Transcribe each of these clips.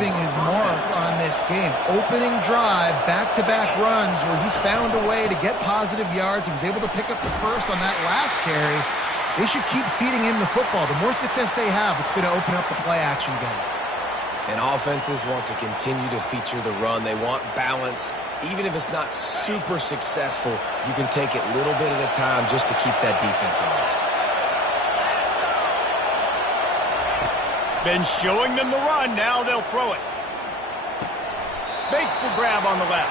leaving his mark on this game. Opening drive, back-to-back runs where he's found a way to get positive yards. He was able to pick up the first on that last carry. They should keep feeding him the football. The more success they have, it's going to open up the play-action game. And offenses want to continue to feature the run. They want balance. Even if it's not super successful, you can take it little bit at a time just to keep that defense honest. Been showing them the run. Now they'll throw it. Makes the grab on the left.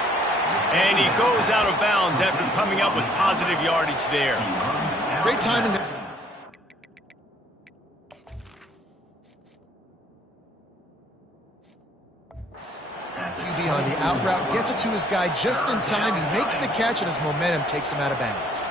And he goes out of bounds after coming up with positive yardage there. Great timing there. QB on the out route, gets it to his guy just in time. He makes the catch, and his momentum takes him out of bounds.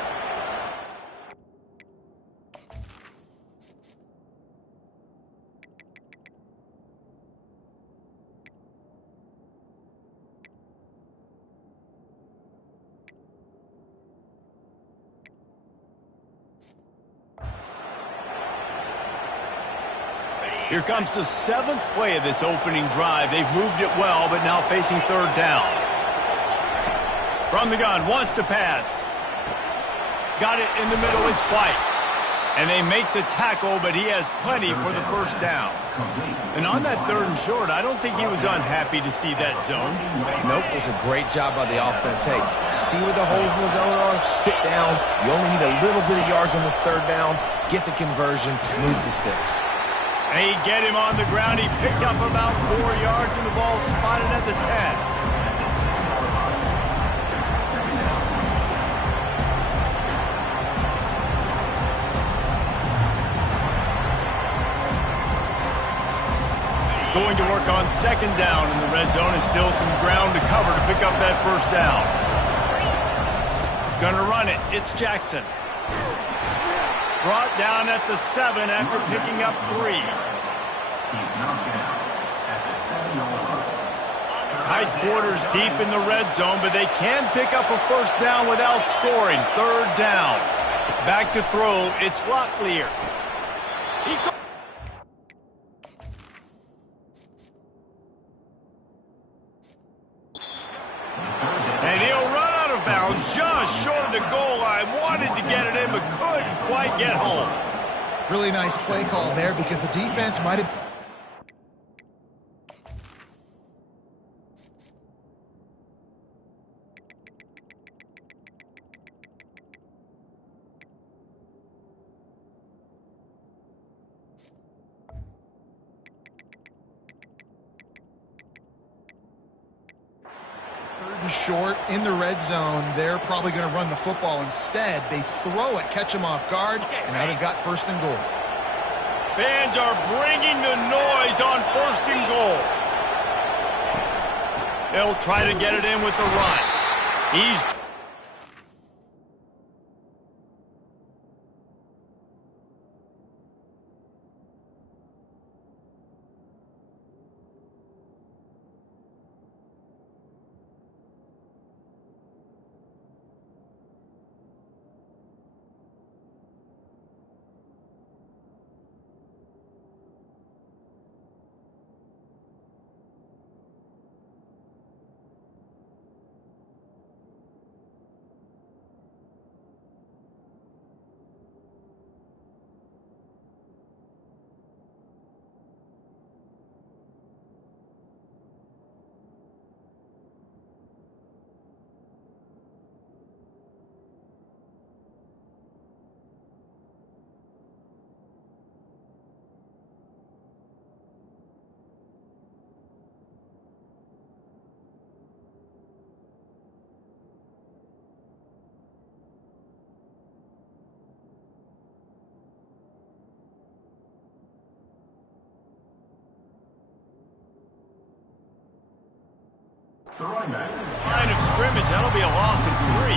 Here comes the 7th play of this opening drive. They've moved it well, but now facing third down. From the gun, wants to pass. Got it in the middle, it's White. And they make the tackle, but he has plenty for the first down. And on that 3rd and short, I don't think he was unhappy to see that zone. Nope, it was a great job by the offense. Hey, see where the holes in the zone are? Sit down. You only need a little bit of yards on this 3rd down. Get the conversion, move the sticks. They get him on the ground. He picked up about 4 yards, and the ball spotted at the 10. Going to work on 2nd down in the red zone, and still some ground to cover to pick up that first down. Gonna run it. It's Jackson. Brought down at the 7 after picking up 3. Tight quarters deep in the red zone, but they can pick up a first down without scoring. 3rd down. Back to throw. It's Locklear. And he'll run out of bounds just short of the goal line. Wanted to get it in, but couldn't quite get home. Really nice play call there because the defense might have... short in the red zone. They're probably going to run the football instead. They throw it, catch them off guard, and now they've got 1st and goal. Fans are bringing the noise on 1st and goal. They'll try to get it in with the run. He's... Line of scrimmage, that'll be a loss of 3.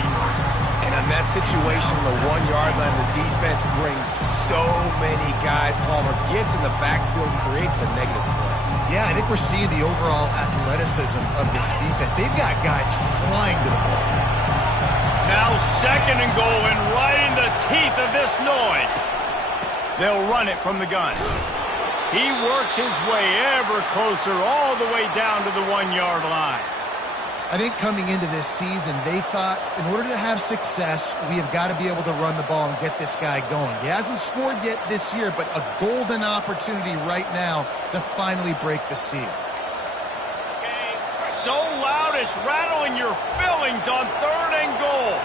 And on that situation, the 1-yard line, the defense brings so many guys. Palmer gets in the backfield, creates the negative play. Yeah, I think we're seeing the overall athleticism of this defense. They've got guys flying to the ball. Now 2nd and goal, and right in the teeth of this noise. They'll run it from the gun. He works his way ever closer all the way down to the 1-yard line. I think coming into this season, they thought in order to have success, we have got to be able to run the ball and get this guy going. He hasn't scored yet this year, but a golden opportunity right now to finally break the seal. So loud it's rattling your fillings on 3rd and goal.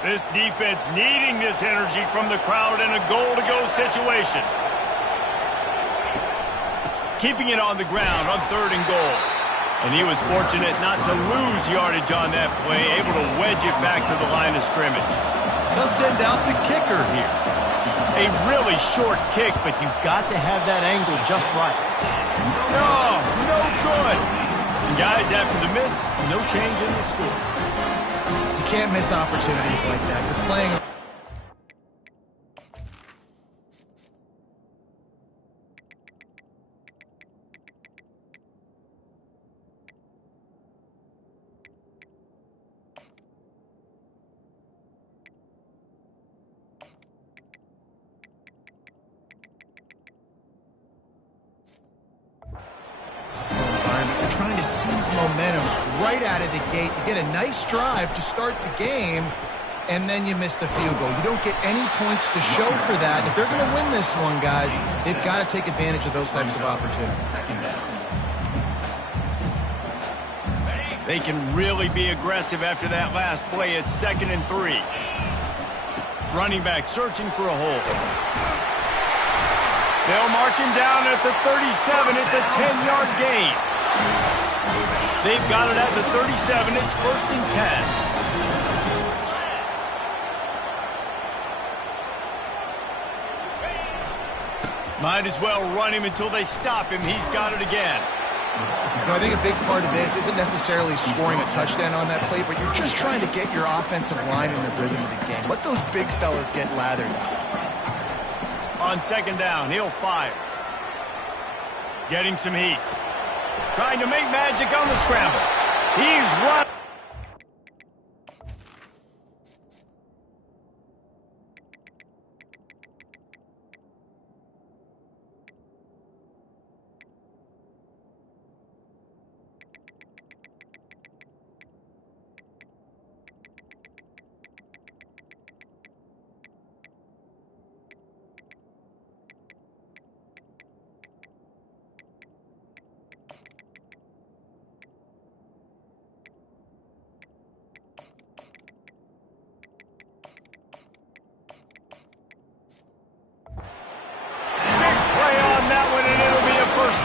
This defense needing this energy from the crowd in a goal-to-go situation. Keeping it on the ground on 3rd and goal. And he was fortunate not to lose yardage on that play, able to wedge it back to the line of scrimmage. They'll send out the kicker here. A really short kick, but you've got to have that angle just right. No good. And guys, after the miss, no change in the score. Can't miss opportunities like that. You're playing. You're trying to seize momentum right out of the gate. You get a nice drive to start the game, and then you miss the field goal. You don't get any points to show for that. If they're going to win this one, guys, they've got to take advantage of those types of opportunities. They can really be aggressive after that last play at 2nd and 3. Running back searching for a hole. They'll mark him down at the 37. It's a 10-yard gain. They've got it at the 37. It's 1st and 10. Might as well run him until they stop him. He's got it again. I think a big part of this isn't necessarily scoring a touchdown on that play, but you're just trying to get your offensive line in the rhythm of the game. Let those big fellas get lathered up. On 2nd down, he'll fire. Getting some heat. Trying to make magic on the scramble. He's run.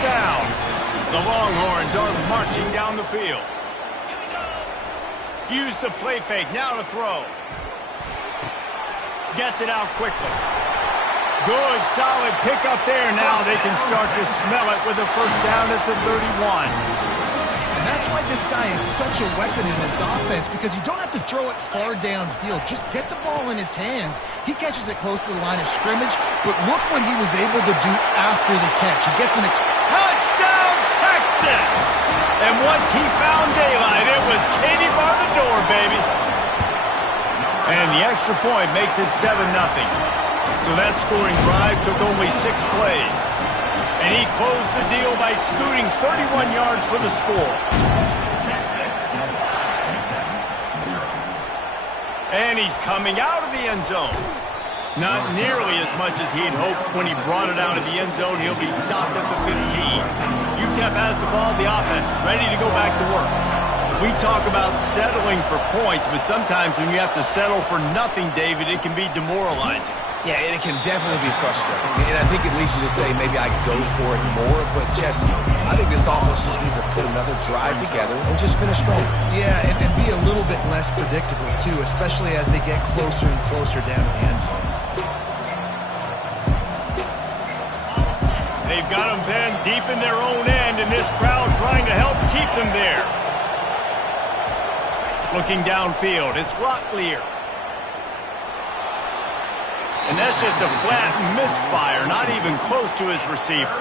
Down. The Longhorns are marching down the field. Use the play fake, now to throw. Gets it out quickly. Good, solid pickup there. Now they can start to smell it with a 1st down at the 31. And that's why this guy is such a weapon in this offense, because you don't have to throw it far downfield. Just get the ball in his hands. He catches it close to the line of scrimmage, but look what he was able to do after the catch. He gets an touchdown, Texas! And once he found daylight, it was Katie bar the door, baby. And the extra point makes it 7-0. So that scoring drive took only 6 plays. And he closed the deal by scooting 31 yards for the score. And he's coming out of the end zone. Not nearly as much as he'd hoped when he brought it out of the end zone. He'll be stopped at the 15. Utep has the ball, the offense, ready to go back to work. We talk about settling for points, but sometimes when you have to settle for nothing, David, it can be demoralizing. Yeah, and it can definitely be frustrating. And I think it leads you to say maybe I go for it more. But, Jesse, I think this offense just needs to put another drive together and just finish stronger. Yeah, and be a little bit less predictable, too, especially as they get closer and closer down to the end zone. They've got them pinned deep in their own end, and this crowd trying to help keep them there. Looking downfield, it's Locklear. And that's just a flat misfire, not even close to his receiver.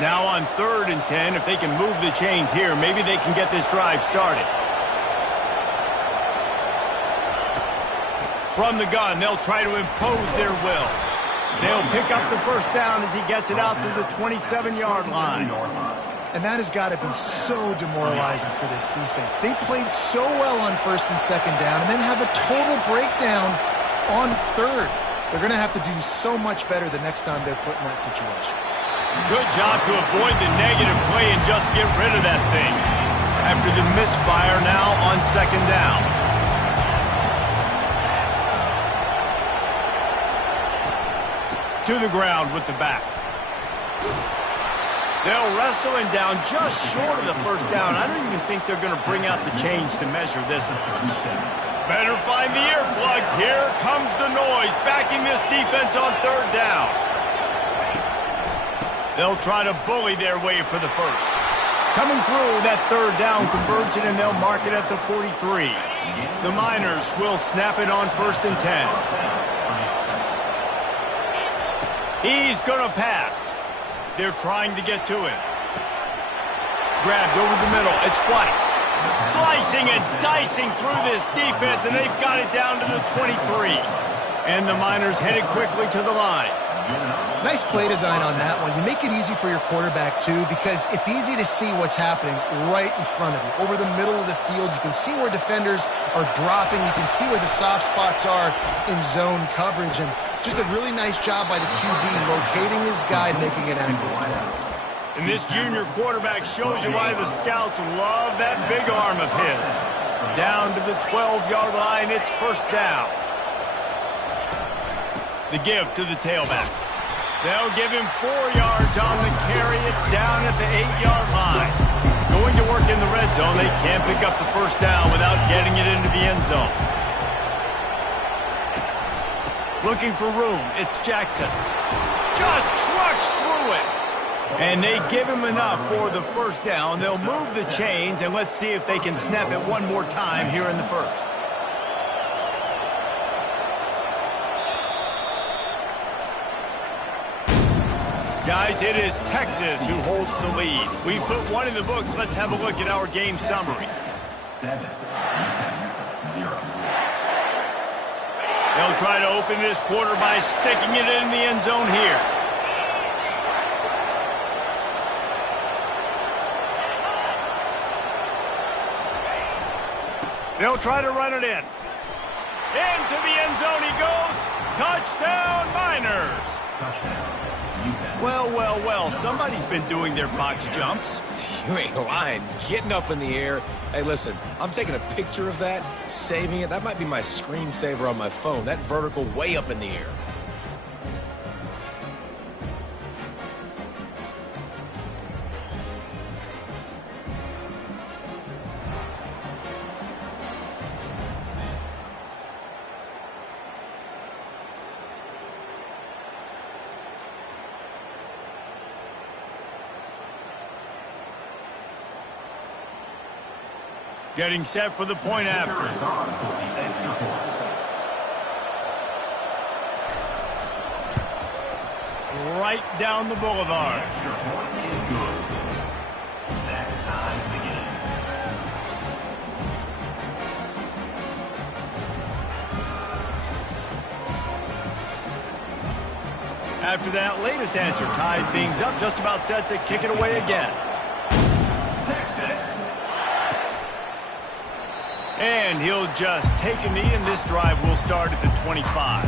Now on 3rd and 10, if they can move the chains here, maybe they can get this drive started. From the gun, they'll try to impose their will. They'll pick up the first down as he gets it out to the 27-yard line. And that has got to be so demoralizing for this defense. They played so well on 1st and 2nd down and then have a total breakdown on 3rd. They're going to have to do so much better the next time they're put in that situation. Good job to avoid the negative play and just get rid of that thing. After the misfire now on 2nd down. To the ground with the back. They'll wrestle him down just short of the first down. I don't even think they're going to bring out the chains to measure this one. Better find the earplugs. Here comes the noise, backing this defense on 3rd down. They'll try to bully their way for the first. Coming through that 3rd down conversion, and they'll mark it at the 43. The Miners will snap it on 1st and 10. He's going to pass. They're trying to get to him. Grabbed over the middle. It's White. Slicing and dicing through this defense, and they've got it down to the 23. And the Miners headed quickly to the line. Nice play design on that one. You make it easy for your quarterback, too, because it's easy to see what's happening right in front of you. Over the middle of the field, you can see where defenders are dropping. You can see where the soft spots are in zone coverage. And just a really nice job by the QB locating his guy, making it accurate. And this junior quarterback shows you why the scouts love that big arm of his. Down to the 12-yard line, it's 1st down. The give to the tailback. They'll give him 4 yards on the carry. It's down at the 8-yard line. Going to work in the red zone. They can't pick up the first down without getting it into the end zone. Looking for room. It's Jackson. Just trucks through it. And they give him enough for the first down. They'll move the chains, and let's see if they can snap it one more time here in the first. Guys, it is Texas who holds the lead. We put one in the books. Let's have a look at our game summary. 7-0. They'll try to open this quarter by sticking it in the end zone here. They'll try to run it in. Into the end zone he goes. Touchdown, Miners. Touchdown. Well, well, well, somebody's been doing their box jumps. You ain't lying. Getting up in the air. Hey, listen, I'm taking a picture of that, saving it. That might be my screensaver on my phone. That vertical way up in the air. Getting set for the point after. Right down the boulevard. After that latest answer tied things up, just about set to kick it away again. Texas. And he'll just take a knee, and this drive will start at the 25.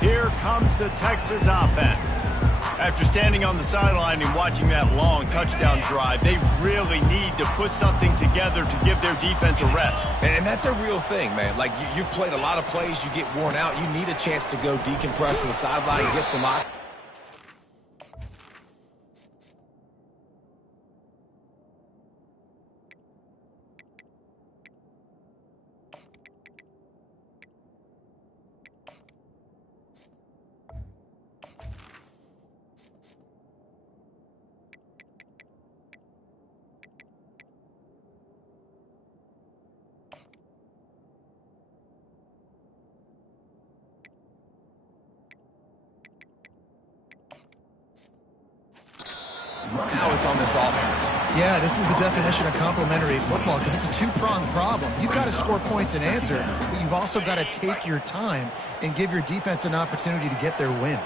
Here comes the Texas offense. After standing on the sideline and watching that long touchdown drive, they really need to put something together to give their defense a rest. And that's a real thing, man. Like, you played a lot of plays, you get worn out. You need a chance to go decompress on the sideline and get some out. Now it's on this offense. Yeah, this is the definition of complementary football because it's a two-pronged problem. You've got to score points and answer, but you've also got to take your time and give your defense an opportunity to get their win.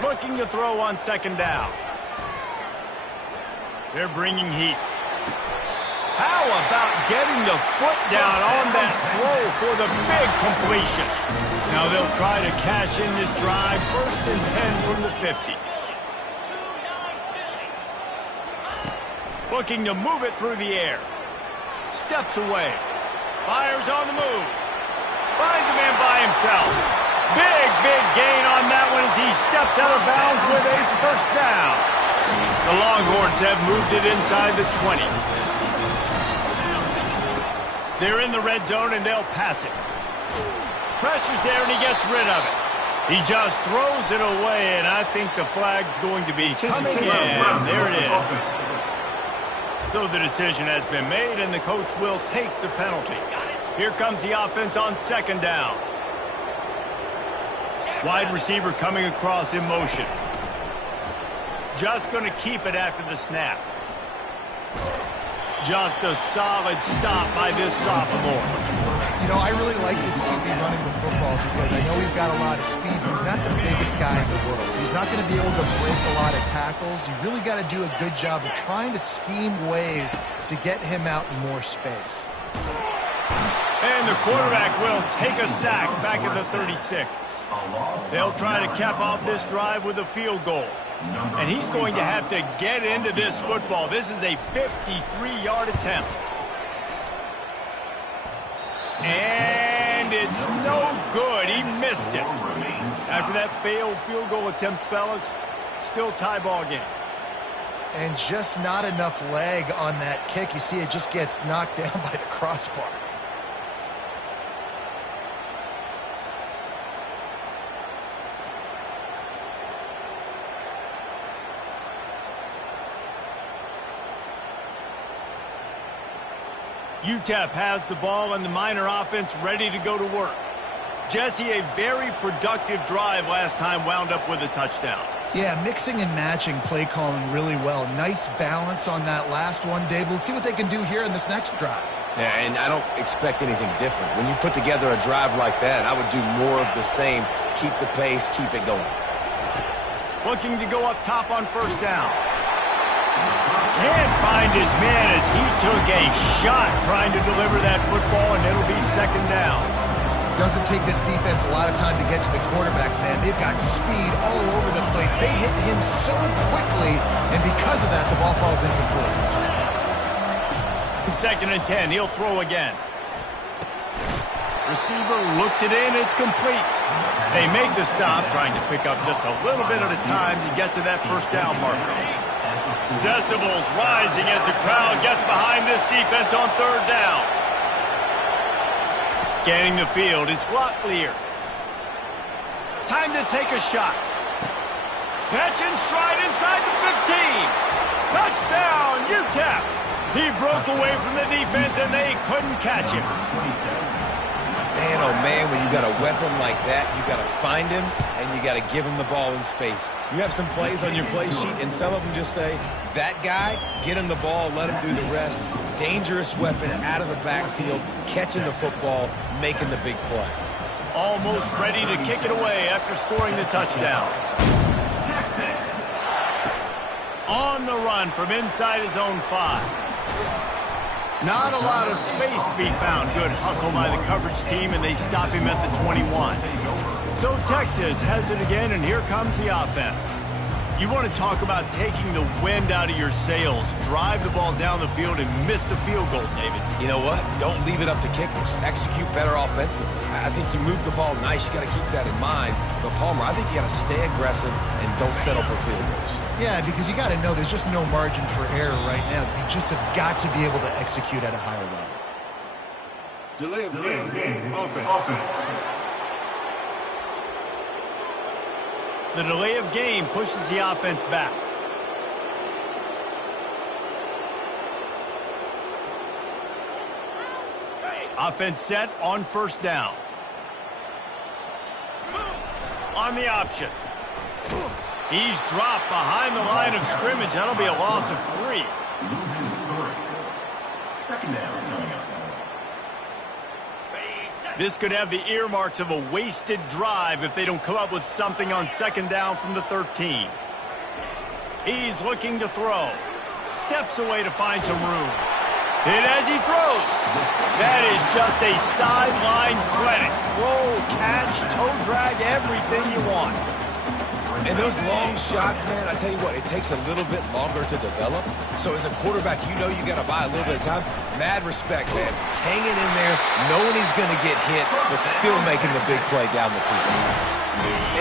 Looking to throw on second down. They're bringing heat. How about getting the foot down on that throw for the big completion? Now they'll try to cash in this drive. 1st and 10 from the 50. Looking to move it through the air. Steps away. Fires on the move. Finds a man by himself. Big gain on that one as he steps out of bounds with a 1st down. The Longhorns have moved it inside the 20. They're in the red zone and they'll pass it. Pressure's there and he gets rid of it. He just throws it away, and I think the flag's going to be coming in. There it is. So the decision has been made, and the coach will take the penalty. Here comes the offense on 2nd down. Wide receiver coming across in motion. Just going to keep it after the snap. Just a solid stop by this sophomore. You know, I really like this QB running the football because I know he's got a lot of speed, but he's not the biggest guy in the world. So he's not going to be able to break a lot of tackles. You really got to do a good job of trying to scheme ways to get him out in more space. And the quarterback will take a sack back at the 36. They'll try to cap off this drive with a field goal. And he's going to have to get into this football. This is a 53-yard attempt. And it's no good. He missed it. After that failed field goal attempt, fellas, still tie ball game. And just not enough leg on that kick. You see it just gets knocked down by the crossbar. Utep has the ball and the Miner offense ready to go to work. Jesse, a very productive drive last time, wound up with a touchdown. Yeah, mixing and matching play calling really well. Nice balance on that last one, Dave. Let's see what they can do here in this next drive. Yeah, and I don't expect anything different. When you put together a drive like that, I would do more of the same. Keep the pace, keep it going. Looking to go up top on 1st down. Can't find his man as he took a shot trying to deliver that football, and it'll be 2nd down. Doesn't take this defense a lot of time to get to the quarterback, man. They've got speed all over the place. They hit him so quickly, and because of that, the ball falls incomplete. 2nd and 10, he'll throw again. Receiver looks it in, it's complete. They make the stop, trying to pick up just a little bit at a time to get to that 1st down marker. Decibels rising as the crowd gets behind this defense on 3rd down. Scanning the field, it's block clear. Time to take a shot. Catch and stride inside the 15. Touchdown, Utep. He broke away from the defense and they couldn't catch him. Man, oh man, when you got a weapon like that, you got to find him and you got to give him the ball in space. You have some plays on your play sheet, and some of them just say, that guy, get him the ball, let him do the rest. Dangerous weapon out of the backfield, catching the football, making the big play. Almost ready to kick it away after scoring the touchdown. Texas. On the run from inside his own 5. Not a lot of space to be found. Good hustle by the coverage team, and they stop him at the 21. So Texas has it again, and here comes the offense. You want to talk about taking the wind out of your sails. Drive the ball down the field and miss the field goal, Davis. You know what? Don't leave it up to kickers. Execute better offensively. I think you move the ball nice. You got to keep that in mind. But Palmer, I think you got to stay aggressive and don't settle for field goals. Yeah, because you got to know there's just no margin for error right now. You just have got to be able to execute at a higher level. Delay of game. Offense. The delay of game pushes the offense back. Offense set on first down. On the option. He's dropped behind the line of scrimmage. That'll be a loss of 3. Second down. This could have the earmarks of a wasted drive if they don't come up with something on second down from the 13. He's looking to throw. Steps away to find some room. And as he throws, that is just a sideline clinic. Roll, catch, toe drag, everything you want. And those long shots, man, I tell you what, it takes a little bit longer to develop. So as a quarterback, you know you got to buy a little bit of time. Mad respect, man. Hanging in there, knowing he's going to get hit, but still making the big play down the field.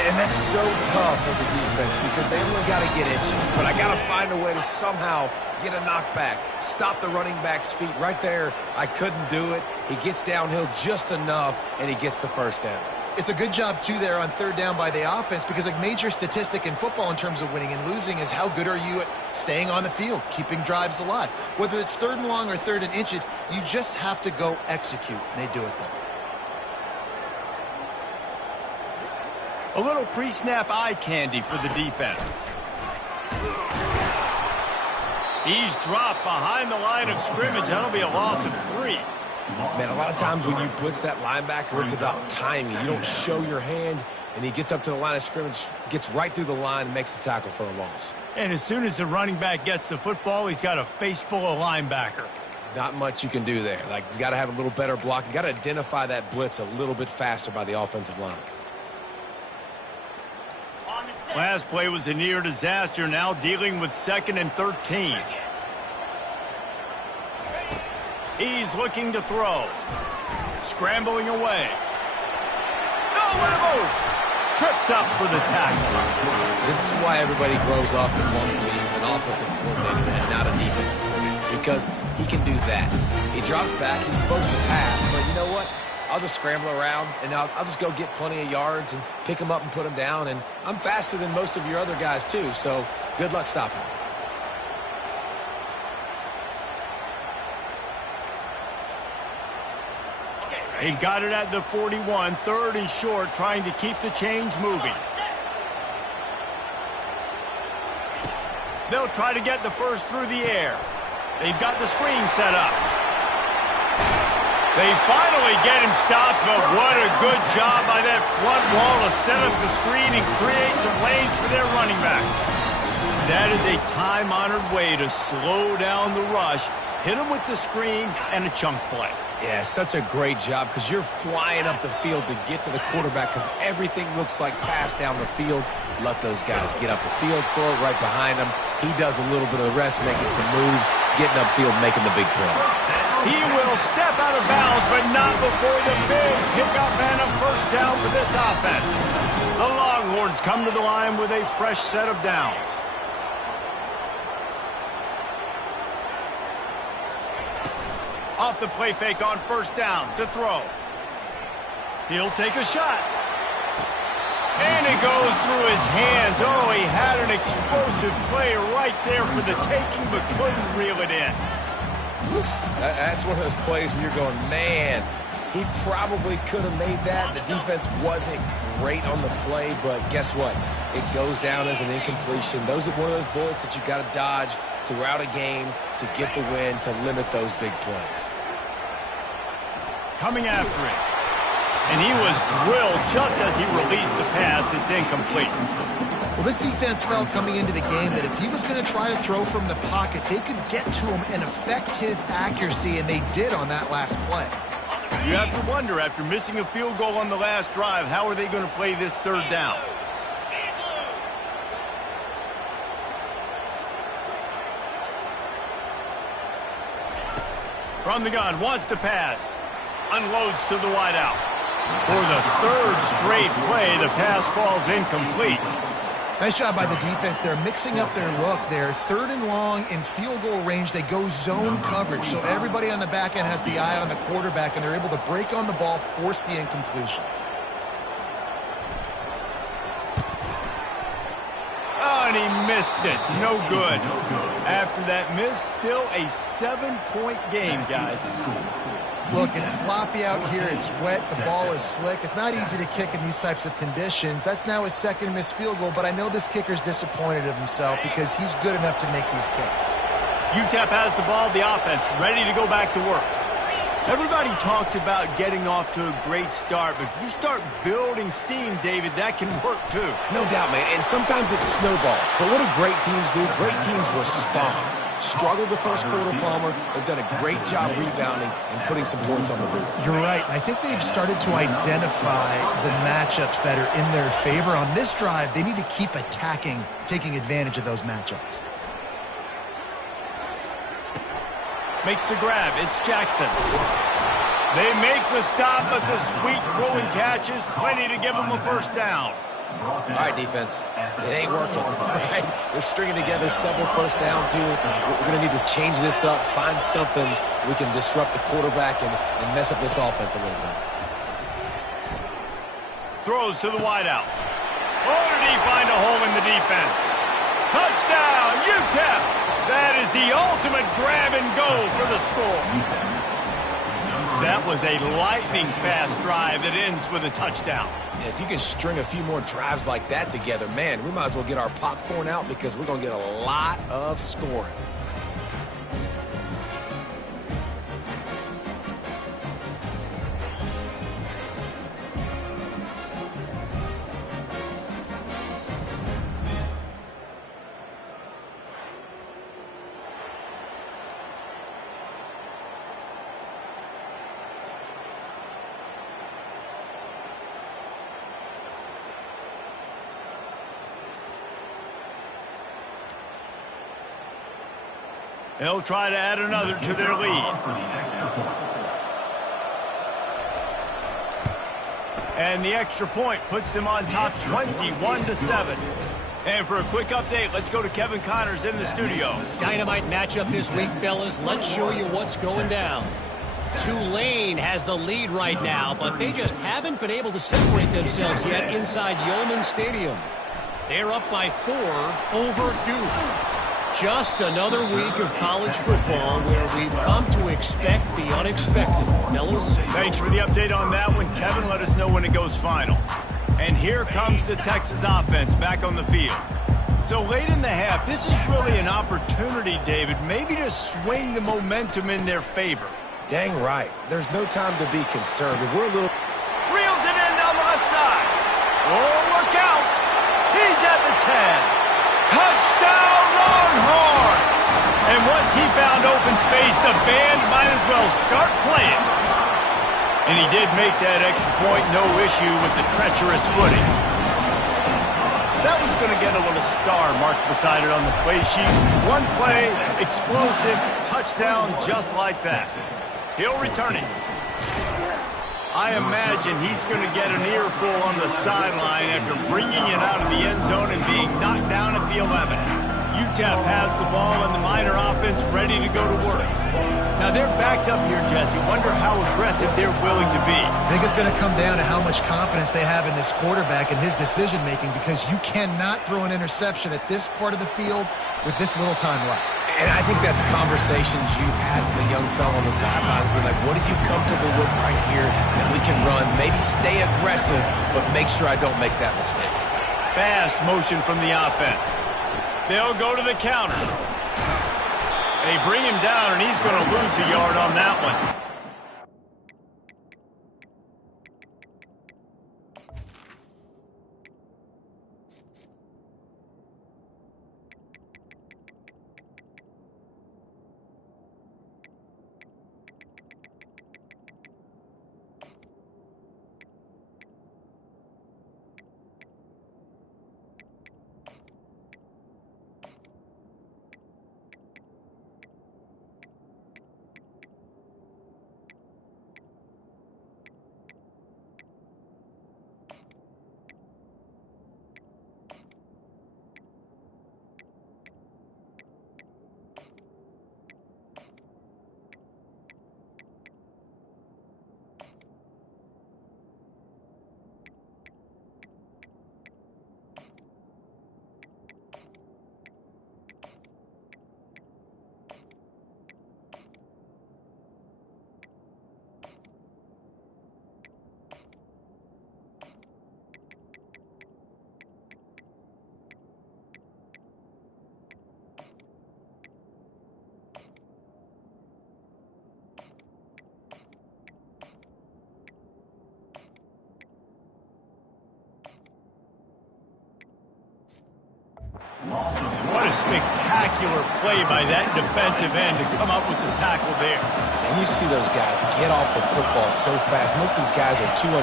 And that's so tough as a defense because they only got to get inches. But I got to find a way to somehow get a knockback, stop the running back's feet right there. I couldn't do it. He gets downhill just enough, and he gets the first down. It's a good job, too, there on third down by the offense because a major statistic in football in terms of winning and losing is how good are you at staying on the field, keeping drives alive. Whether it's third and long or third and inches, you just have to go execute, and they do it then. A little pre-snap eye candy for the defense. He's dropped behind the line of scrimmage. That'll be a loss of 3. Man, a lot of times when you blitz that linebacker, it's about timing. You don't show your hand, and he gets up to the line of scrimmage, gets right through the line, and makes the tackle for a loss. And as soon as the running back gets the football, he's got a face full of linebacker. Not much you can do there. Like, you got to have a little better block. You got to identify that blitz a little bit faster by the offensive line. Last play was a near disaster, now dealing with 2nd and 13. He's looking to throw. Scrambling away. No, what a move! Tripped up for the tackle. This is why everybody grows up and wants to be an offensive coordinator and not a defensive coordinator, because he can do that. He drops back, he's supposed to pass, but you know what? I'll just scramble around, and I'll just go get plenty of yards and pick him up and put him down, and I'm faster than most of your other guys, too, so good luck stopping him. He got it at the 41, 3rd and short, trying to keep the chains moving. They'll try to get the first through the air. They've got the screen set up. They finally get him stopped, but what a good job by that front wall to set up the screen and create some lanes for their running back. That is a time-honored way to slow down the rush, hit him with the screen, and a chunk play. Yeah, such a great job because you're flying up the field to get to the quarterback because everything looks like pass down the field. Let those guys get up the field, throw it right behind him. He does a little bit of the rest, making some moves, getting upfield, making the big play. He will step out of bounds, but not before the big pickup and a first down for this offense. The Longhorns come to the line with a fresh set of downs. Off the play fake on first down to throw. He'll take a shot. And it goes through his hands. Oh, he had an explosive play right there for the taking, but couldn't reel it in. That's one of those plays where you're going, man, he probably could have made that. The defense wasn't great on the play, but guess what? It goes down as an incompletion. Those are one of those bullets that you got to dodge throughout a game to get the win, to limit those big plays. Coming after it. And he was drilled just as he released the pass. It's incomplete. Well, this defense felt coming into the game that if he was going to try to throw from the pocket, they could get to him and affect his accuracy, and they did on that last play. You have to wonder, after missing a field goal on the last drive, how are they going to play this third down? From the gun, wants to pass. Unloads to the wideout. For the third straight play, the pass falls incomplete. Nice job by the defense. They're mixing up their look. They're third and long in field goal range. They go zone coverage. So everybody on the back end has the eye on the quarterback, and they're able to break on the ball, force the incompletion. Oh, and he missed it. No good. After that miss, still a 7-point game, guys. Look, it's sloppy out here. It's wet. The ball is slick. It's not easy to kick in these types of conditions. That's now his second missed field goal, but I know this kicker's disappointed of himself because he's good enough to make these kicks. Utep has the ball, the offense, ready to go back to work. Everybody talks about getting off to a great start, but if you start building steam, David, that can work too. No doubt, man. And sometimes it snowballs. But what do great teams do? Great teams respond. Struggled the first quarter, Palmer. They've done a great job rebounding and putting some points on the board. You're right. I think they've started to identify the matchups that are in their favor. On this drive, they need to keep attacking, taking advantage of those matchups. Makes the grab. It's Jackson. They make the stop, but the sweet rolling catch is plenty to give them a first down. All right, defense. It ain't working. Right? They're stringing together several first downs here. We're going to need to change this up, find something we can disrupt the quarterback and mess up this offense a little bit. Throws to the wideout. Oh, did he find a hole in the defense? Touchdown, Utep! That is the ultimate grab and go for the score. That was a lightning-fast drive that ends with a touchdown. If you can string a few more drives like that together, man, we might as well get our popcorn out because we're going to get a lot of scoring. They'll try to add another to their lead. And the extra point puts them on top 21-7. And for a quick update, let's go to Kevin Connors in the studio. Dynamite matchup this week, fellas. Let's show you what's going down. Tulane has the lead right now, but they just haven't been able to separate themselves yet inside Yeoman Stadium. They're up by 4 over Duke. Just another week of college football where we've come to expect the unexpected, fellas. Thanks for the update on that one, Kevin. Let us know when it goes final. And here comes the Texas offense back on the field. So late in the half, this is really an opportunity, David, maybe to swing the momentum in their favor. Dang right. There's no time to be concerned. If we're a little... Reels it in down the left side. Oh, look out. He's at the 10. Touchdown, Longhorns! And once he found open space, the band might as well start playing. And he did make that extra point, no issue with the treacherous footing. That one's going to get a little star marked beside it on the play sheet. One play, explosive, touchdown just like that. He'll return it. I imagine he's going to get an earful on the sideline after bringing it out of the end zone and being knocked down at the 11. Utep has the ball and the Miner offense ready to go to work. Now they're backed up here, Jesse. Wonder how aggressive they're willing to be. I think it's going to come down to how much confidence they have in this quarterback and his decision-making, because you cannot throw an interception at this part of the field with this little time left. And I think that's conversations you've had with the young fellow on the sideline. Be like, what are you comfortable with right here that we can run? Maybe stay aggressive, but make sure I don't make that mistake. Fast motion from the offense. They'll go to the counter. They bring him down, and he's going to lose a yard on that one. spectacular play by that defensive end to come up with the tackle there. And you see those guys get off the football so fast. Most of these guys are 250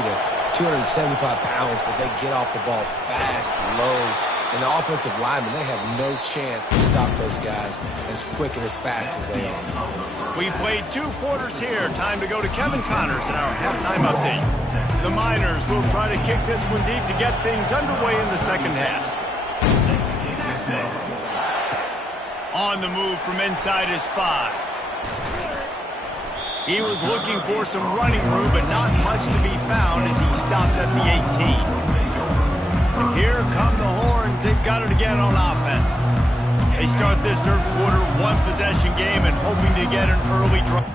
to 275 pounds, but they get off the ball fast, low. And the offensive linemen, they have no chance to stop those guys as quick and as fast as they are. We played 2 quarters here. Time to go to Kevin Connors in our halftime update. The Miners will try to kick this one deep to get things underway in the second half. On the move from inside his 5. He was looking for some running room, but not much to be found as he stopped at the 18. And here come the Horns. They've got it again on offense. They start this third quarter, 1-possession game and hoping to get an early drive.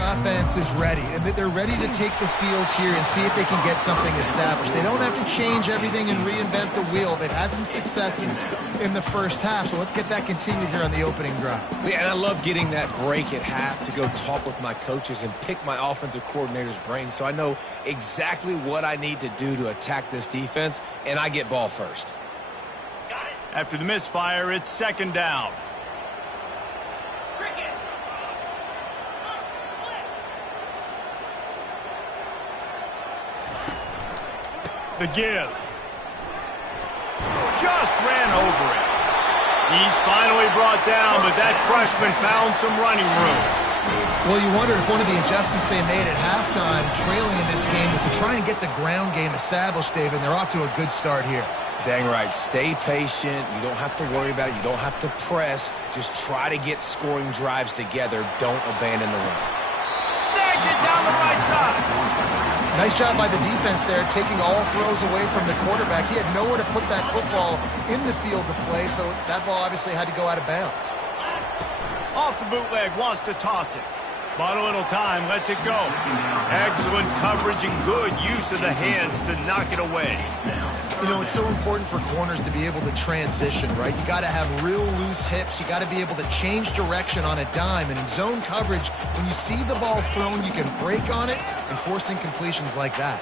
Offense is ready, and they're ready to take the field here and see if they can get something established. They don't have to change everything and reinvent the wheel. They've had some successes in the first half, so let's get that continued here on the opening drive. Yeah, and I love getting that break at half to go talk with my coaches and pick my offensive coordinator's brain so I know exactly what I need to do to attack this defense, and I get ball first. After the misfire, it's second down. The give. Just ran over it. He's finally brought down, but that freshman found some running room. Well, you wonder if one of the adjustments they made at halftime, trailing in this game, was to try and get the ground game established, David, and they're off to a good start here. Dang right. Stay patient. You don't have to worry about it. You don't have to press. Just try to get scoring drives together. Don't abandon the run. Snags it down the right side. Nice job by the defense there, taking all throws away from the quarterback. He had nowhere to put that football in the field to play, so that ball obviously had to go out of bounds. Off the bootleg, wants to toss it. Bought a little time, lets it go. Excellent coverage and good use of the hands to knock it away. You know, it's so important for corners to be able to transition, right? You got to have real loose hips. You got to be able to change direction on a dime. And in zone coverage, when you see the ball thrown, you can break on it and force incompletions like that.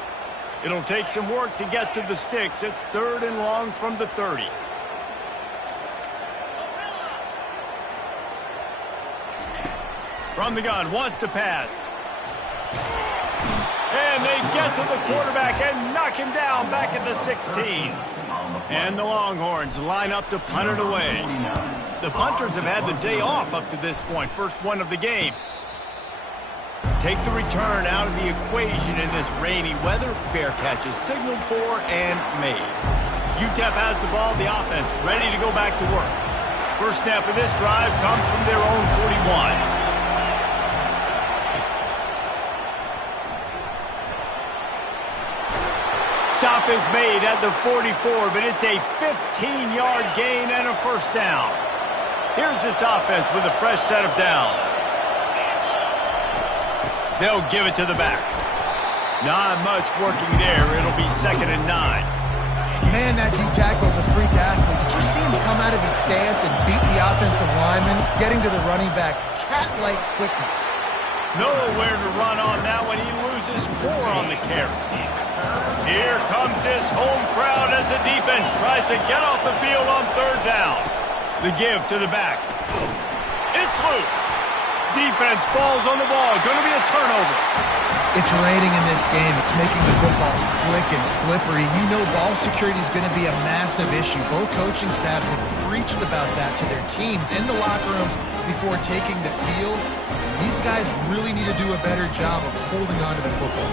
It'll take some work to get to the sticks. It's 3rd and long from the 30. From the gun, wants to pass. And they get to the quarterback and knock him down back at the 16. And the Longhorns line up to punt it away. The punters have had the day off up to this point. First one of the game. Take the return out of the equation in this rainy weather. Fair catch is signaled for and made. Utep has the ball, the offense ready to go back to work. First snap of this drive comes from their own 41. Stop is made at the 44, but it's a 15-yard gain and a first down. Here's this offense with a fresh set of downs. They'll give it to the back. Not much working there. It'll be 2nd and 9. Man, that D tackle is a freak athlete. Did you see him come out of his stance and beat the offensive lineman, getting to the running back? Cat-like quickness. Nowhere to run on now when he loses 4 on the carry. Here comes this home crowd as the defense tries to get off the field on 3rd down. The give to the back. It's loose. Defense falls on the ball. Going to be a turnover. It's raining in this game. It's making the football slick and slippery. You know ball security is going to be a massive issue. Both coaching staffs have preached about that to their teams in the locker rooms before taking the field. These guys really need to do a better job of holding on to the football.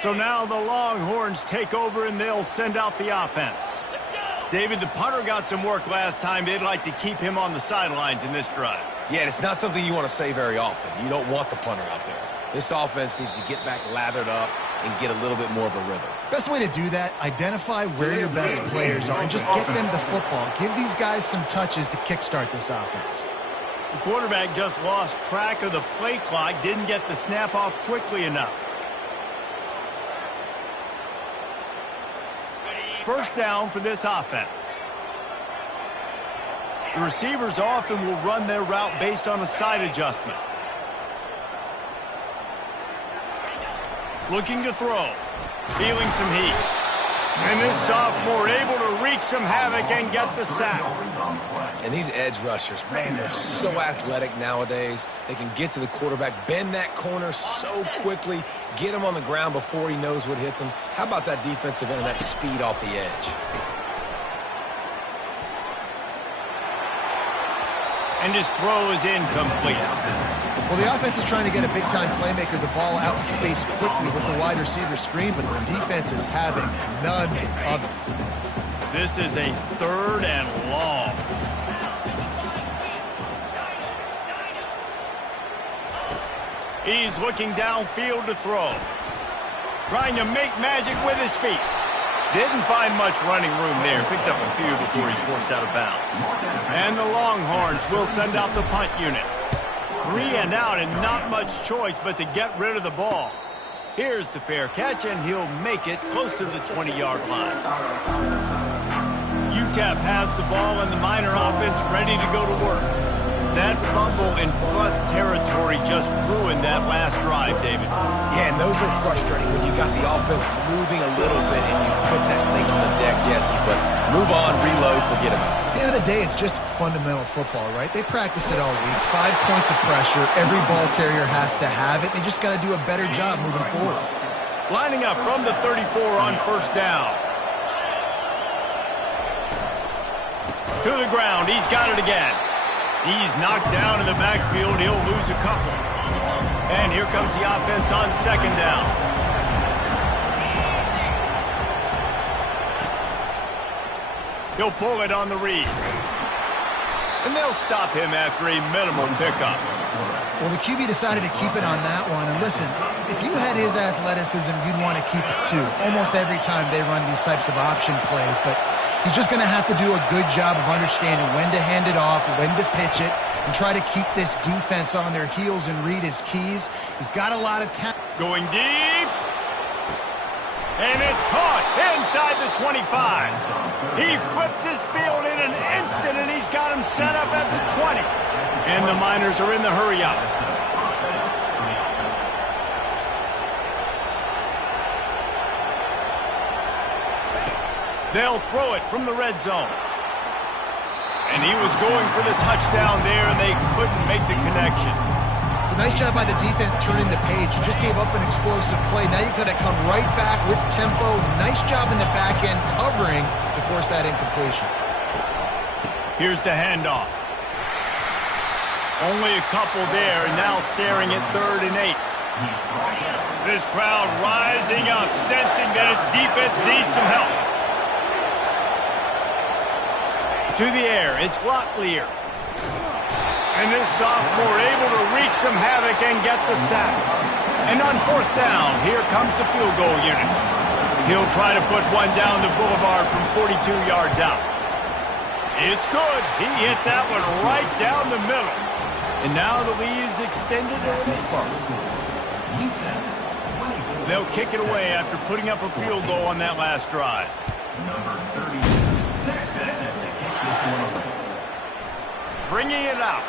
So now the Longhorns take over and they'll send out the offense. David, the punter got some work last time. They'd like to keep him on the sidelines in this drive. Yeah, and it's not something you want to say very often. You don't want the punter out there. This offense needs to get back lathered up, and get a little bit more of a rhythm. Best way to do that, identify where your best players are and just get them the football. Give these guys some touches to kickstart this offense. The quarterback just lost track of the play clock, didn't get the snap off quickly enough. First down for this offense. The receivers often will run their route based on a side adjustment. Looking to throw. Feeling some heat. And this sophomore able to wreak some havoc and get the sack. And these edge rushers, man, they're so athletic nowadays. They can get to the quarterback, bend that corner so quickly, get him on the ground before he knows what hits him. How about that defensive end and that speed off the edge? And his throw is incomplete. Well, the offense is trying to get a big-time playmaker the ball out in space quickly with the wide receiver screen, but the defense is having none of it. This is a 3rd and long. He's looking downfield to throw. Trying to make magic with his feet. Didn't find much running room there. Picks up a few before he's forced out of bounds. And the Longhorns will send out the punt unit. 3 and out and not much choice but to get rid of the ball. Here's the fair catch, and he'll make it close to the 20-yard line. Utep has the ball, and the Miner offense ready to go to work. That fumble in plus territory just ruined that last drive, David. Yeah, and those are frustrating when you got the offense moving a little bit and you put that thing on the deck, Jesse. But move on, reload, forget about it. At the end of the day, it's just fundamental football, right? They practice it all week. 5 points of pressure. Every ball carrier has to have it. They just got to do a better job moving forward. Lining up from the 34 on first down. To the ground. He's got it again. He's knocked down in the backfield. He'll lose a couple. And here comes the offense on second down. He'll pull it on the read. And they'll stop him after a minimum pickup. Well, the QB decided to keep it on that one. And listen, if you had his athleticism, you'd want to keep it too. Almost every time they run these types of option plays. But he's just going to have to do a good job of understanding when to hand it off, when to pitch it, and try to keep this defense on their heels and read his keys. He's got a lot of talent. Going deep. And it's caught inside the 25. He flips his field in an instant, and he's got him set up at the 20. And the Miners are in the hurry up. They'll throw it from the red zone. And he was going for the touchdown there, and they couldn't make the connection. It's a nice job by the defense turning the page. You just gave up an explosive play. Now you got to come right back with tempo. Nice job in the back end covering to force that incompletion. Here's the handoff. Only a couple there, and now staring at 3rd and 8. This crowd rising up, sensing that its defense needs some help. To the air, it's Locklear. And this sophomore able to wreak some havoc and get the sack. And on 4th down, here comes the field goal unit. He'll try to put one down the boulevard from 42 yards out. It's good. He hit that one right down the middle. And now the lead is extended a little further. They'll kick it away after putting up a field goal on that last drive. Number 36. Bringing it out.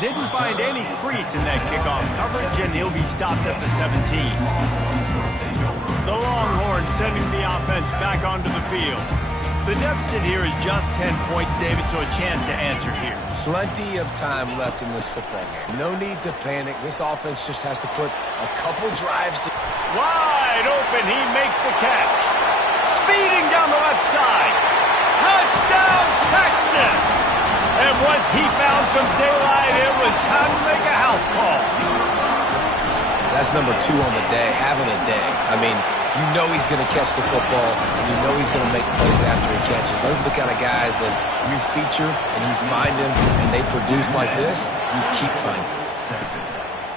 Didn't find any crease in that kickoff coverage, and he'll be stopped at the 17. The Longhorns sending the offense back onto the field. The deficit here is just 10 points, David, so a chance to answer here. Plenty of time left in this football game. No need to panic. This offense just has to put a couple drives to... Wide open, he makes the catch. Speeding down the left side. Touchdown, Texas! And once he found some daylight, it was time to make a house call. That's number 2 on the day, having a day. I mean, you know he's going to catch the football, and you know he's going to make plays after he catches. Those are the kind of guys that you feature, and you find them, and they produce like this, you keep finding them.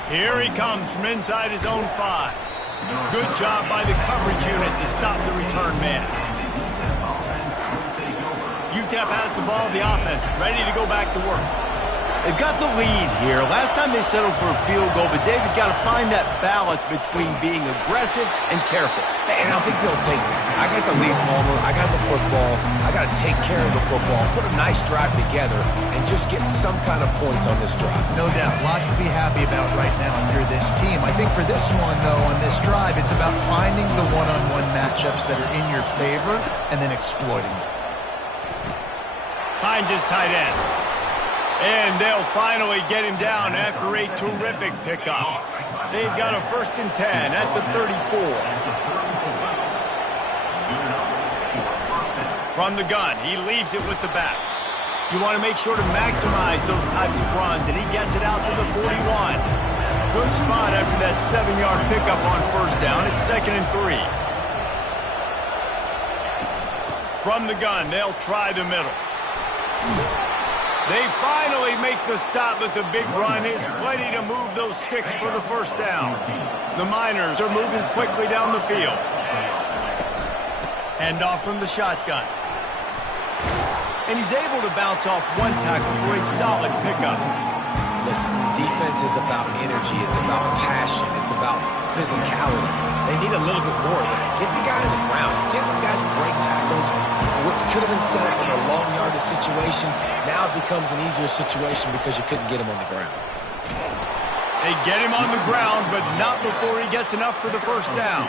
Here he comes from inside his own 5. Good job by the coverage unit to stop the return man. Utep has the ball, the offense, ready to go back to work. They've got the lead here. Last time they settled for a field goal, but David got to find that balance between being aggressive and careful. And I think they'll take that. I got the lead, Palmer. I got the football. I got to take care of the football, put a nice drive together, and just get some kind of points on this drive. No doubt. Lots to be happy about right now if you're this team. I think for this one, though, on this drive, it's about finding the one-on-one matchups that are in your favor and then exploiting them. Finds his tight end. And they'll finally get him down after a terrific pickup. They've got a 1st and 10 at the 34. From the gun, he leaves it with the back. You want to make sure to maximize those types of runs, and he gets it out to the 41. Good spot after that 7-yard pickup on 1st down. It's 2nd and 3. From the gun, they'll try the middle. They finally make the stop, but the big run is plenty to move those sticks for the 1st down. The Miners are moving quickly down the field. Hand off from the shotgun. And he's able to bounce off one tackle for a solid pickup. Listen, defense is about energy. It's about passion. It's about physicality. They need a little bit more of that. Get the guy on the ground. You can't let guys break tackles. What could have been set up in a long yardage situation, now it becomes an easier situation because you couldn't get him on the ground. They get him on the ground, but not before he gets enough for the 1st down.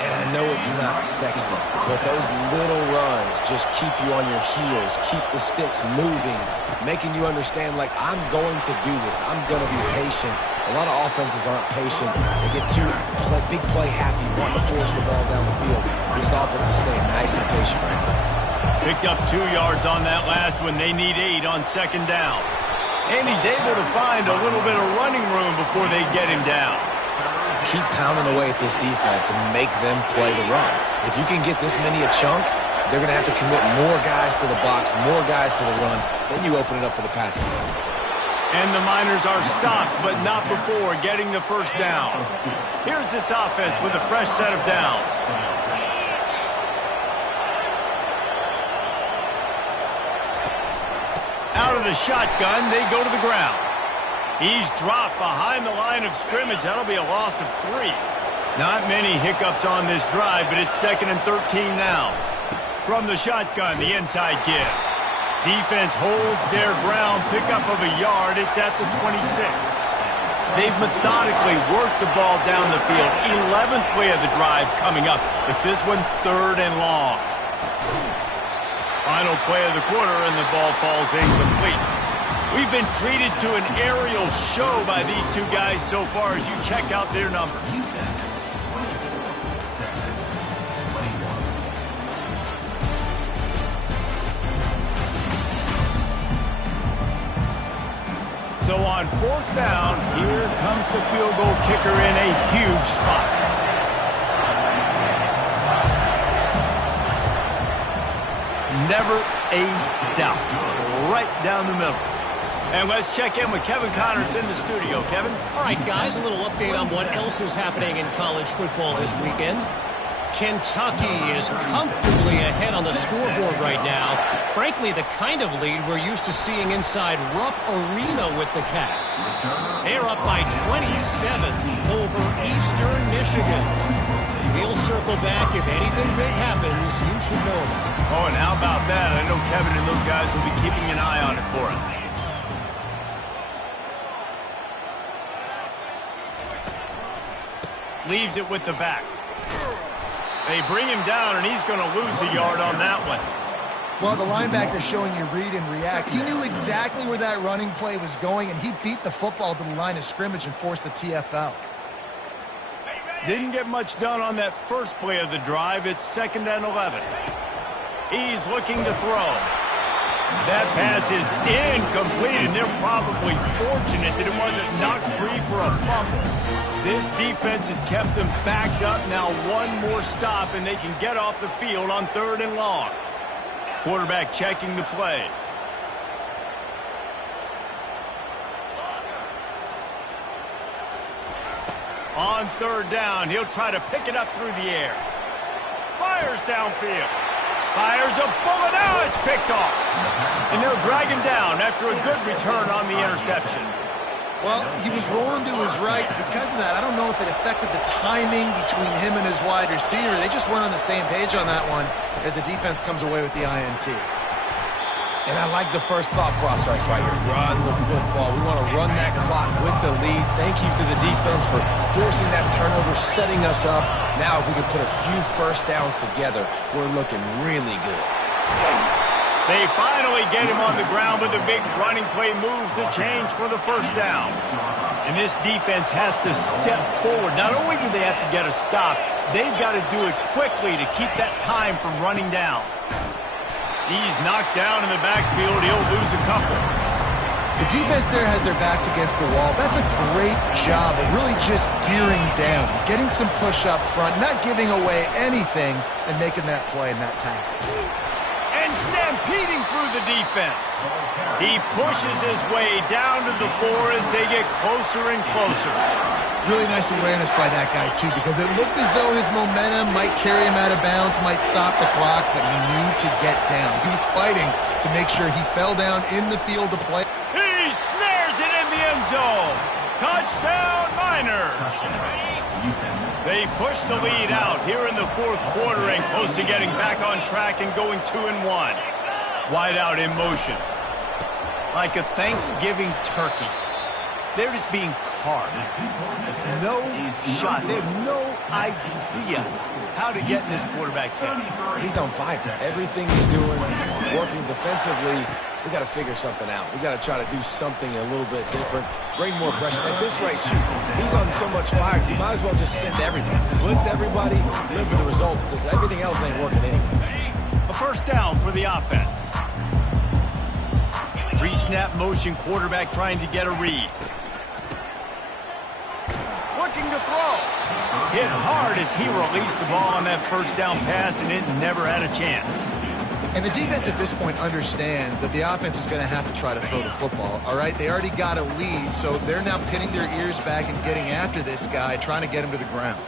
And I know it's not sexy, but those little runs just keep you on your heels, keep the sticks moving, making you understand, like, I'm going to do this. I'm going to be patient. A lot of offenses aren't patient. They get too big play happy, wanting to force the ball down the field. This offense is staying nice and patient right now. Picked up 2 yards on that last one. They need 8 on 2nd down. And he's able to find a little bit of running room before they get him down. Keep pounding away at this defense and make them play the run. If you can get this many a chunk, they're going to have to commit more guys to the box, more guys to the run. Then you open it up for the passing game. And the Miners are stopped, but not before getting the 1st down. Here's this offense with a fresh set of downs. Out of the shotgun, they go to the ground. He's dropped behind the line of scrimmage. That'll be a loss of 3. Not many hiccups on this drive, but it's 2nd and 13 now. From the shotgun, the inside give. Defense holds their ground, pickup of a yard. It's at the 26. They've methodically worked the ball down the field. 11th play of the drive coming up, but this one 3rd and long. Final play of the quarter, and the ball falls incomplete. We've been treated to an aerial show by these 2 guys so far as you check out their numbers. So on 4th down, here comes the field goal kicker in a huge spot. Never a doubt. Right down the middle. And let's check in with Kevin Connors in the studio. Kevin? All right, guys, a little update on what else is happening in college football this weekend. Kentucky is comfortably ahead on the scoreboard right now. Frankly, the kind of lead we're used to seeing inside Rupp Arena with the Cats. They're up by 27 over Eastern Michigan. We'll circle back. If anything big happens, you should know about it. Oh, and how about that? I know Kevin and those guys will be keeping an eye on it for us. Leaves it with the back. They bring him down, and he's going to lose a yard on that one. Well, the linebacker's showing you read and react. He knew exactly where that running play was going, and he beat the football to the line of scrimmage and forced the TFL. Didn't get much done on that first play of the drive. It's 2nd and 11. He's looking to throw. That pass is incomplete, and they're probably fortunate that it wasn't knocked free for a fumble. This defense has kept them backed up. Now one more stop, and they can get off the field on 3rd and long. Quarterback checking the play. On third down, he'll try to pick it up through the air. Fires downfield. Fires a bullet. Now it's picked off. And they'll drag him down after a good return on the interception. Well, he was rolling to his right. Because of that, I don't know if it affected the timing between him and his wide receiver. They just weren't on the same page on that one as the defense comes away with the INT. And I like the first thought process right here. Run the football. We want to run that clock with the lead. Thank you to the defense for forcing that turnover, setting us up. Now if we can put a few first downs together, we're looking really good. They finally get him on the ground, but the big running play moves the change for the first down. And this defense has to step forward. Not only do they have to get a stop, they've got to do it quickly to keep that time from running down. He's knocked down in the backfield. He'll lose a couple. The defense there has their backs against the wall. That's a great job of really just gearing down, getting some push up front, not giving away anything, and making that play and that tackle. And stampeding through the defense. He pushes his way down to the floor as they get closer and closer. Really nice awareness by that guy, too, because it looked as though his momentum might carry him out of bounds, might stop the clock, but he knew to get down. He was fighting to make sure he fell down in the field to play. He snares it in the end zone. Touchdown, Miners. They push the lead out here in the fourth quarter and close to getting back on track and going 2-1. Wide out in motion. Like a Thanksgiving turkey. They're just being carved. No shot. They have no idea how to get in this quarterback's head. He's on fire. Everything he's doing, he's working defensively. We got to figure something out. We got to try to do something a little bit different. Bring more pressure. At this rate, shoot, he's on so much fire, you might as well just send everybody. Blitz everybody, live with the results, because everything else ain't working anyways. A first down for the offense. Pre-snap motion, quarterback trying to get a read. Looking to throw. Hit hard as he released the ball on that first down pass, and it never had a chance. And the defense at this point understands that the offense is going to have to try to throw the football, all right? They already got a lead, so they're now pinning their ears back and getting after this guy, trying to get him to the ground.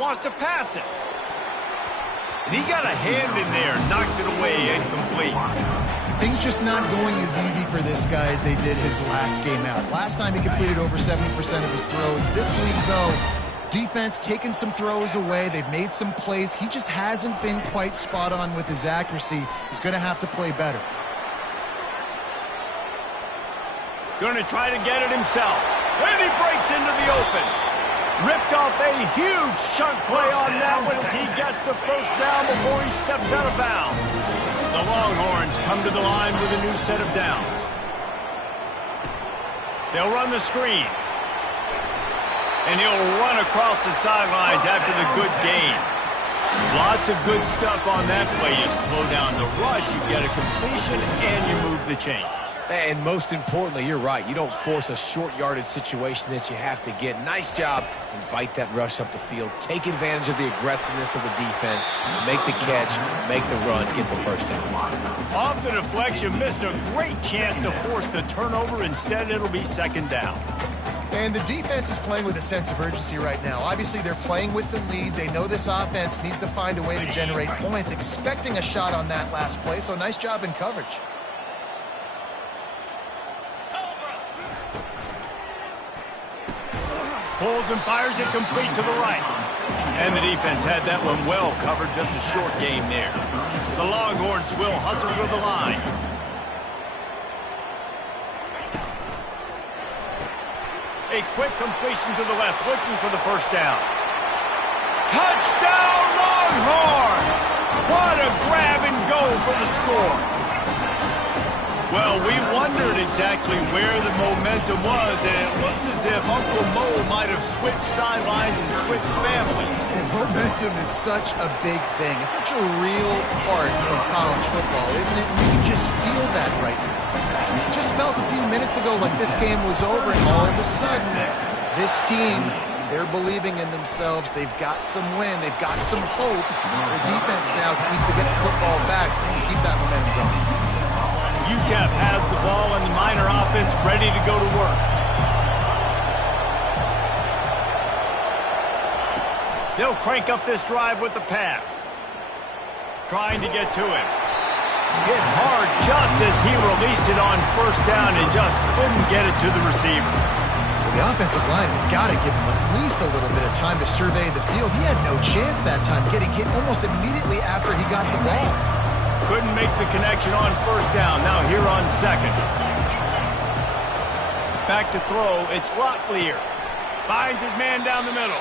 Wants to pass it. And he got a hand in there, knocks it away, incomplete. Things just not going as easy for this guy as they did his last game out. Last time he completed over 70% of his throws. This week, though, defense taking some throws away. They've made some plays. He just hasn't been quite spot on with his accuracy. He's going to have to play better. Going to try to get it himself. And he breaks into the open. Ripped off a huge chunk play on that one as he gets the first down before he steps out of bounds. The Longhorns come to the line with a new set of downs. They'll run the screen. And he'll run across the sidelines after the good gain. Lots of good stuff on that play. You slow down the rush, you get a completion, and you move the chains. And most importantly, you're right. You don't force a short yardage situation that you have to get. Nice job. Invite that rush up the field. Take advantage of the aggressiveness of the defense. Make the catch, make the run, get the first down. Off the deflection, missed a great chance to force the turnover. Instead, it'll be second down. And the defense is playing with a sense of urgency right now. Obviously, they're playing with the lead. They know this offense needs to find a way to generate points, expecting a shot on that last play. So nice job in coverage. Pulls and fires it complete to the right. And the defense had that one well covered, just a short game there. The Longhorns will hustle to the line. A quick completion to the left, looking for the first down. Touchdown, Longhorns! What a grab and go for the score. Well, we wondered exactly where the momentum was, and it looks as if Uncle Mo might have switched sidelines and switched families. And momentum is such a big thing. It's such a real part of college football, isn't it? And you can just feel that right now. It just felt a few minutes ago like this game was over, and all of a sudden, this team, they're believing in themselves. They've got some win. They've got some hope. Their defense now needs to get the football back and keep that momentum going. Utep has the ball and the Miner offense ready to go to work. They'll crank up this drive with the pass. Trying to get to him. Hit hard just as he released it on first down and just couldn't get it to the receiver. Well, the offensive line has got to give him at least a little bit of time to survey the field. He had no chance that time, getting hit almost immediately after he got the ball. Couldn't make the connection on first down. Now here on second. Back to throw. It's Locklear. Finds his man down the middle.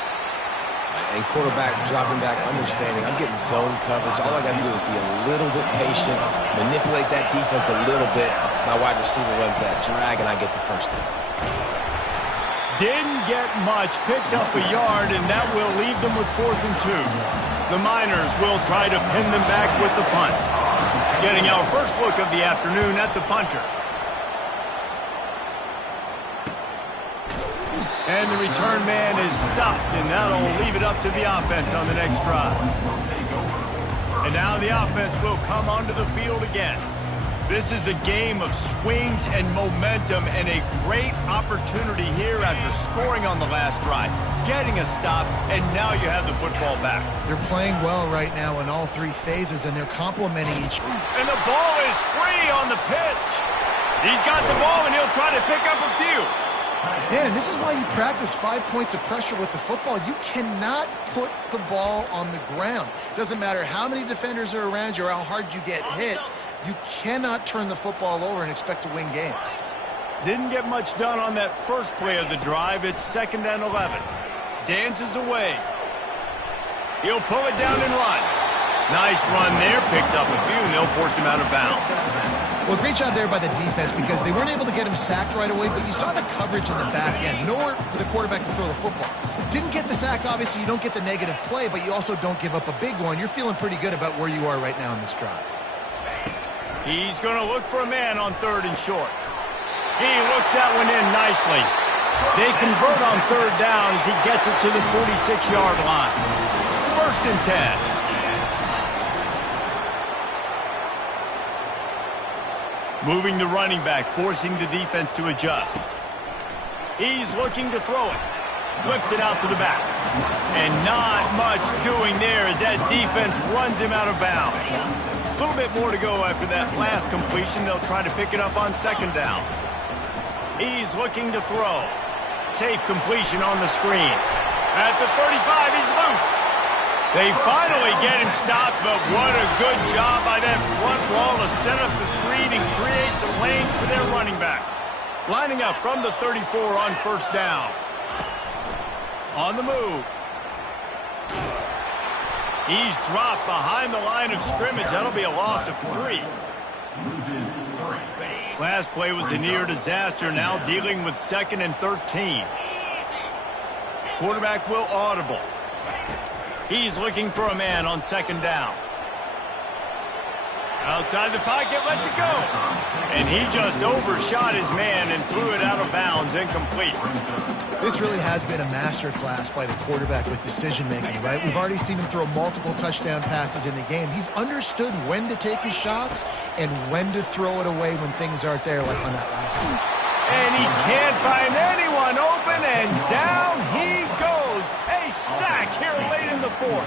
And quarterback dropping back, understanding I'm getting zone coverage. All I got to do is be a little bit patient, manipulate that defense a little bit. My wide receiver runs that drag, and I get the first down. Didn't get much, picked up a yard, and that will leave them with 4th and 2. The Miners will try to pin them back with the punt. Getting our first look of the afternoon at the punter. And the return man is stopped, and that'll leave it up to the offense on the next drive. And now the offense will come onto the field again. This is a game of swings and momentum, and a great opportunity here after scoring on the last drive, getting a stop, and now you have the football back. They're playing well right now in all 3 phases, and they're complementing each. And the ball is free on the pitch. He's got the ball, and he'll try to pick up a few. Man, and this is why you practice 5 points of pressure with the football. You cannot put the ball on the ground. Doesn't matter how many defenders are around you or how hard you get hit. You cannot turn the football over and expect to win games. Didn't get much done on that first play of the drive. It's 2nd and 11. Dances away. He'll pull it down and run. Nice run there. Picks up a few, and they'll force him out of bounds. Well, great job there by the defense because they weren't able to get him sacked right away, but you saw the coverage in the back end. Nowhere for the quarterback to throw the football. Didn't get the sack, obviously. You don't get the negative play, but you also don't give up a big one. You're feeling pretty good about where you are right now in this drive. He's going to look for a man on 3rd and short. He looks that one in nicely. They convert on 3rd down as he gets it to the 46-yard line. 1st and 10. Moving the running back, forcing the defense to adjust. He's looking to throw it. Flips it out to the back. And not much doing there as that defense runs him out of bounds. A little bit more to go after that last completion. They'll try to pick it up on 2nd down. He's looking to throw. Safe completion on the screen. At the 35, he's loose. They finally get him stopped, but what a good job by that front wall to set up the screen and create some lanes for their running back. Lining up from the 34 on 1st down. On the move. He's dropped behind the line of scrimmage. That'll be a loss of 3. Last play was a near disaster, now dealing with 2nd and 13. Quarterback will audible. He's looking for a man on 2nd down. Outside the pocket, lets it go. And he just overshot his man and threw it out of bounds, incomplete. This really has been a masterclass by the quarterback with decision-making, right? We've already seen him throw multiple touchdown passes in the game. He's understood when to take his shots and when to throw it away when things aren't there, like on that last one. And he can't find anyone open, and down he goes. A sack here late in the 4th.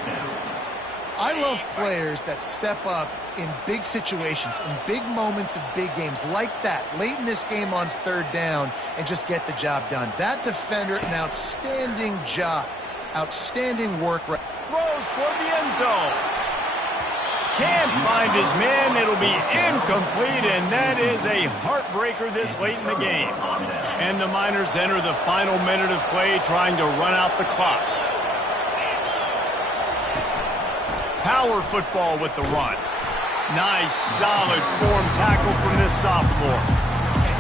I love players that step up in big situations, in big moments of big games like that, late in this game on 3rd down, and just get the job done. That defender, an outstanding job. Outstanding work. Throws toward the end zone. Can't find his man. It'll be incomplete, and that is a heartbreaker this late in the game. And the Miners enter the final minute of play, trying to run out the clock. Power football with the run. Nice, solid form tackle from this sophomore.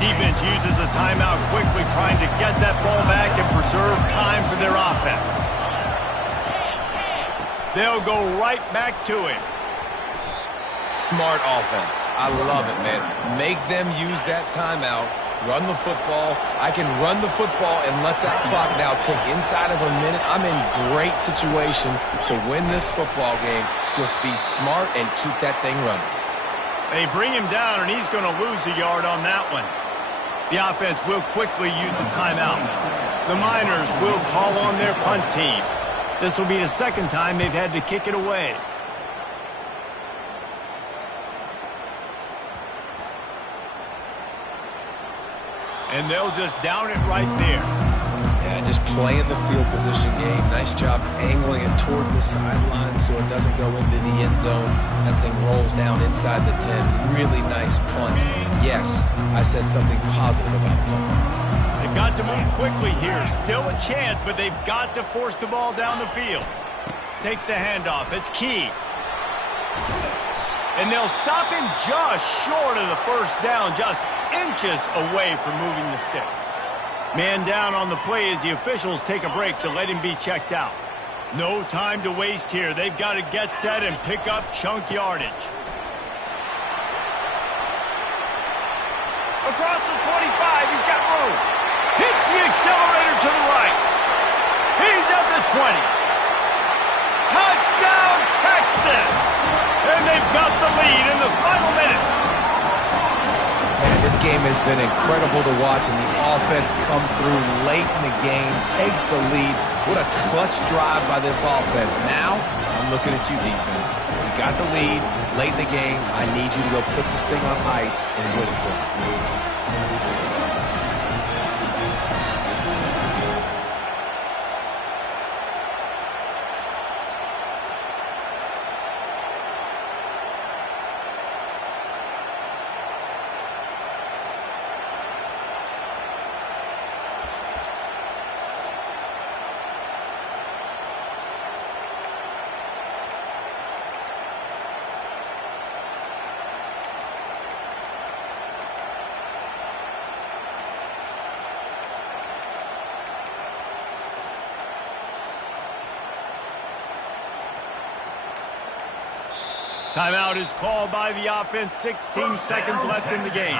Defense uses a timeout quickly, trying to get that ball back and preserve time for their offense. They'll go right back to him. Smart offense. I love it, man. Make them use that timeout. Run the football. I can run the football and let that clock now tick inside of a minute. I'm in great situation to win this football game. Just be smart and keep that thing running. They bring him down, and he's going to lose a yard on that one. The offense will quickly use a timeout. The Miners will call on their punt team. This will be the second time they've had to kick it away. And they'll just down it right there. Yeah, just playing the field position game. Nice job angling it toward the sideline so it doesn't go into the end zone. That thing rolls down inside the 10. Really nice punt. Yes, I said something positive about that. They've got to move quickly here. Still a chance, but they've got to force the ball down the field. Takes the handoff. It's key. And they'll stop him just short of the first down, just inches away from moving the sticks. Man down on the play as the officials take a break to let him be checked out. No time to waste here. They've got to get set and pick up chunk yardage. Across the 25, he's got room. Hits the accelerator to the right. He's at the 20. Touchdown, Texas! And they've got the lead in the final minute. Man, this game has been incredible to watch, and the offense comes through late in the game, takes the lead. What a clutch drive by this offense. Now, I'm looking at you, defense. You got the lead late in the game. I need you to go put this thing on ice and win it for me. Timeout is called by the offense. 16 seconds left in the game.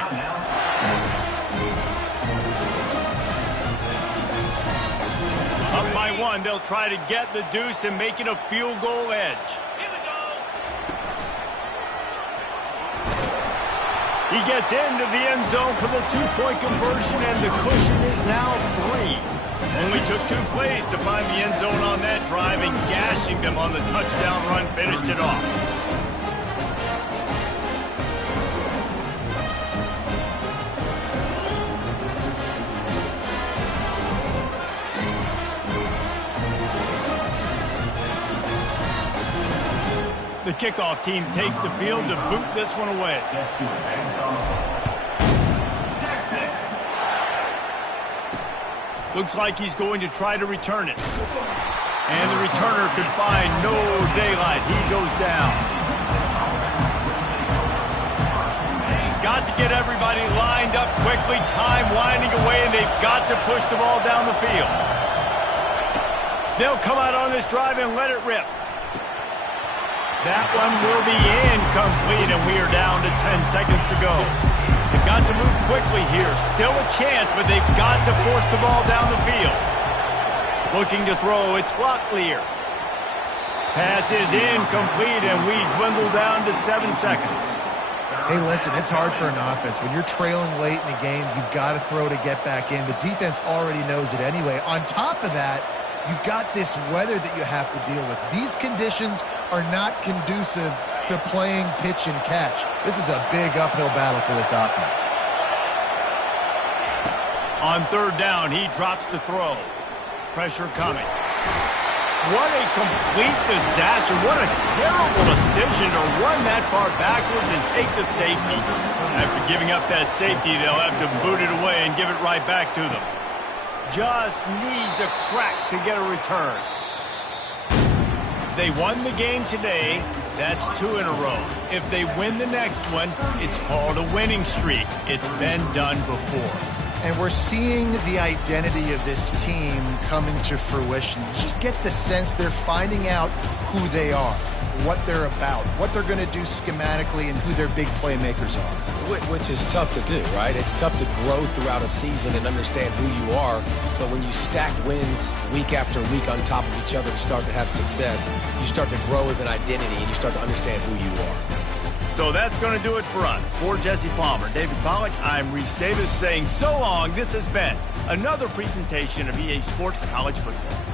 Up by one, they'll try to get the deuce and make it a field goal edge. He gets into the end zone for the two-point conversion, and the cushion is now 3. Only took 2 plays to find the end zone on that drive, and gashing them on the touchdown run finished it off. The kickoff team takes the field to boot this one away. Looks like he's going to try to return it. And the returner could find no daylight. He goes down. Got to get everybody lined up quickly. Time winding away, and they've got to push the ball down the field. They'll come out on this drive and let it rip. That one will be incomplete, and we are down to 10 seconds to go. They've got to move quickly here. Still a chance, but they've got to force the ball down the field. Looking to throw, it's Locklear. Pass is incomplete, and we dwindle down to 7 seconds. Hey, listen, it's hard for an offense. When you're trailing late in the game, you've got to throw to get back in. The defense already knows it anyway. On top of that, you've got this weather that you have to deal with. These conditions are not conducive to playing pitch and catch. This is a big uphill battle for this offense. On 3rd down, he drops to throw. Pressure coming. What a complete disaster. What a terrible decision to run that far backwards and take the safety. After giving up that safety, they'll have to boot it away and give it right back to them. Just needs a crack to get a return. They won the game today. That's 2 in a row. If they win the next one, it's called a winning streak. It's been done before. And we're seeing the identity of this team coming to fruition. You just get the sense they're finding out who they are, what they're about, what they're going to do schematically, and who their big playmakers are. Which is tough to do, right? It's tough to grow throughout a season and understand who you are. But when you stack wins week after week on top of each other and start to have success, you start to grow as an identity and you start to understand who you are. So that's going to do it for us. For Jesse Palmer, David Pollack, I'm Reese Davis saying so long. This has been another presentation of EA Sports College Football.